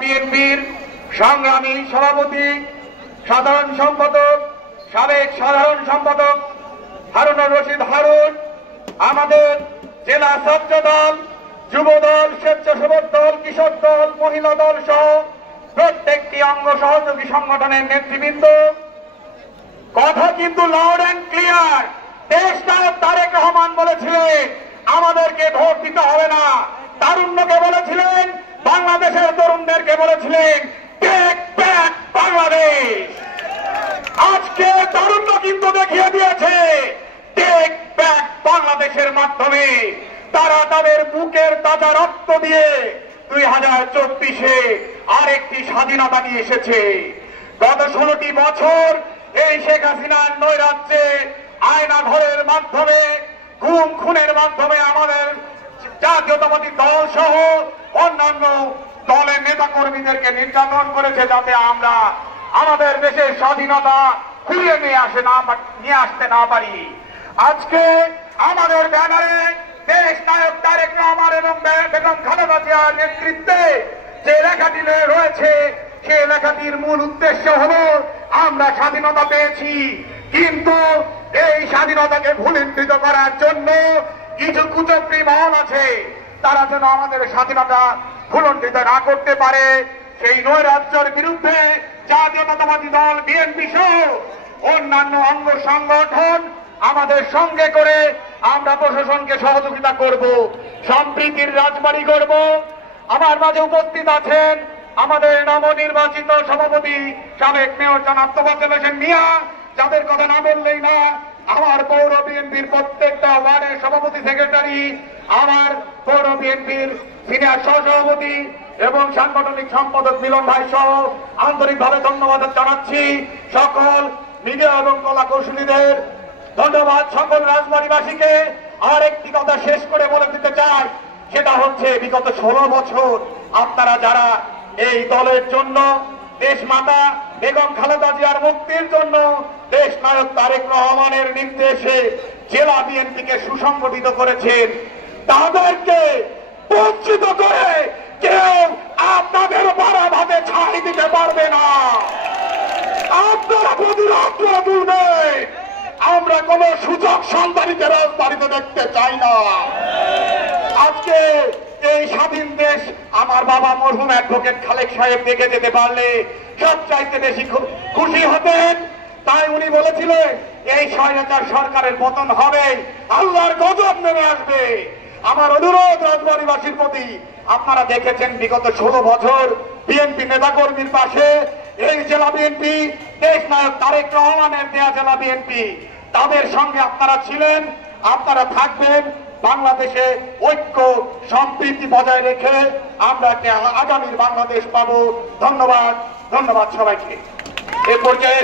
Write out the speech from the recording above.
বিএনপির সংগ্রামী সভাপতি, সাধারণ সম্পাদক, সাবেক সাধারণ সম্পাদক হারুনুর রশিদ হারুন, আমাদের জেলা ছাত্র দল, যুব দল, স্বেচ্ছাসেবক দল, কৃষক দল, মহিলা দল সহ প্রত্যেকটি অঙ্গ সহযোগী সংগঠনের নেতৃবৃন্দ, কথা কিন্তু লাউড অ্যান্ড ক্লিয়ার। দেশ নায়ক তারেক রহমান বলেছিলেন আমাদেরকে ভোট দিতে হবে না, তারুণ্যকে বলেছিলেন, বাংলাদেশের তরুণদেরকে বলেছিলেন টেক ব্যাক বাংলাদেশ। আজকে তারুণ্য কিন্তু দেখিয়ে দিয়েছে টেক ব্যাক বাংলাদেশের মাধ্যমে তারা তাদের বুকের তাজা রক্ত দিয়ে 2024-এ আরেকটি স্বাধীনতা নিয়ে এসেছে। গত 16টি বছর এই শেখ হাসিনার নৈরাজ্যে আয়না ঘরের মাধ্যমে, গুম খুনের মাধ্যমে আমাদের জাতীয়তাবাদী দল সহ অন্যান্য দলের নেতা কর্মীদেরকে নির্যাতন করেছে, যাতে আমরা আমাদের দেশের স্বাধীনতা ফিরিয়ে নিয়ে আসতে না পারি। আজকে আমাদের ব্যানারে দেশ নায়ক তারেক রহমান এবং বেগম খালেদা জিয়ার নেতৃত্বে যে লেখাটি রয়েছে, সে লেখাটির মূল উদ্দেশ্য হলো আমরা স্বাধীনতা পেয়েছি, কিন্তু এই স্বাধীনতাকে ভুলুণ্ঠিত করার জন্য কিছু কুচক্রী মহল আছে, তারা যেন আমাদের স্বাধীনতা ভুলুণ্ঠিত না করতে পারে। সেই নৈরাজ্যের বিরুদ্ধে জাতীয়তাবাদী দল বিএনপি সহ অন্যান্য অঙ্গ সংগঠন আমাদের সঙ্গে করে আমরা প্রশাসনকে সহযোগিতা করব, সম্প্রীতির রাজবাড়ি করব। আমার মাঝে উপস্থিত আছেন আমাদের নবনির্বাচিত সভাপতি সাবেক মেয়র জনাব তোফাজ্জল হোসেন মিয়া, যাদের কথা না বললেই না। আমার পৌর বিএনপির প্রত্যেকটা ওয়ার্ডের সভাপতি, সেক্রেটারি, আমার পৌর বিএনপির সিনিয়র সহসভাপতি এবং সাংগঠনিক সম্পাদক মিলন ভাই সহ আন্তরিকভাবে ধন্যবাদ জানাচ্ছি। সকল মিডিয়া এবং কলা কৌশলীদের ধন্যবাদ। সকল রাজবাড়ীবাসীকে আর একটি কথা শেষ করে বলে দিতে চাই, সেটা হচ্ছে বিগত 16 বছর আপনারা যারা এই দলের জন্য, দেশ মাতা বেগম খালেদা জিয়ার মুক্তির জন্য দেশ নায়ক তারেক রহমানের নির্দেশে জেলা বিএনপিকে সুসংগঠিত করেছেন, তাদেরকে বঞ্চিত করে কেউ আপনাদের বাড়া ভাতে ছাই দিতে পারবে না। আপনারা প্রতিরোধ করে তুলবেন। আমরা কোন সুযোগ সন্ধানীকে রাজবাড়িতে দেখতে চাই না। আজকে এই স্বাধীন দেশ আমার বাবা মরহুম অ্যাডভোকেট খালেক সাহেব দেখে যেতে পারলে সবচাইতে বেশি খুশি হতেন। তাই উনি বলেছিলেন এই স্বৈরাচার সরকারের পতন হবে, আল্লাহর গজব নেমে আসবে। আমার অনুরোধ রাজবাড়ীবাসীর প্রতি, আপনারা দেখেছেন বিগত 16 বছর বিএনপি নেতাকর্মীর পাশে এই জেলা বিএনপি, দেশ নায়ক তারেক রহমানের দেয়া জেলা বিএনপি, তাদের সঙ্গে আপনারা ছিলেন, আপনারা থাকবেন। বাংলাদেশে ঐক্য সম্প্রীতি বজায় রেখে আমরা আগামীর বাংলাদেশ পাবো। ধন্যবাদ সবাইকে। এ পর্যায়ে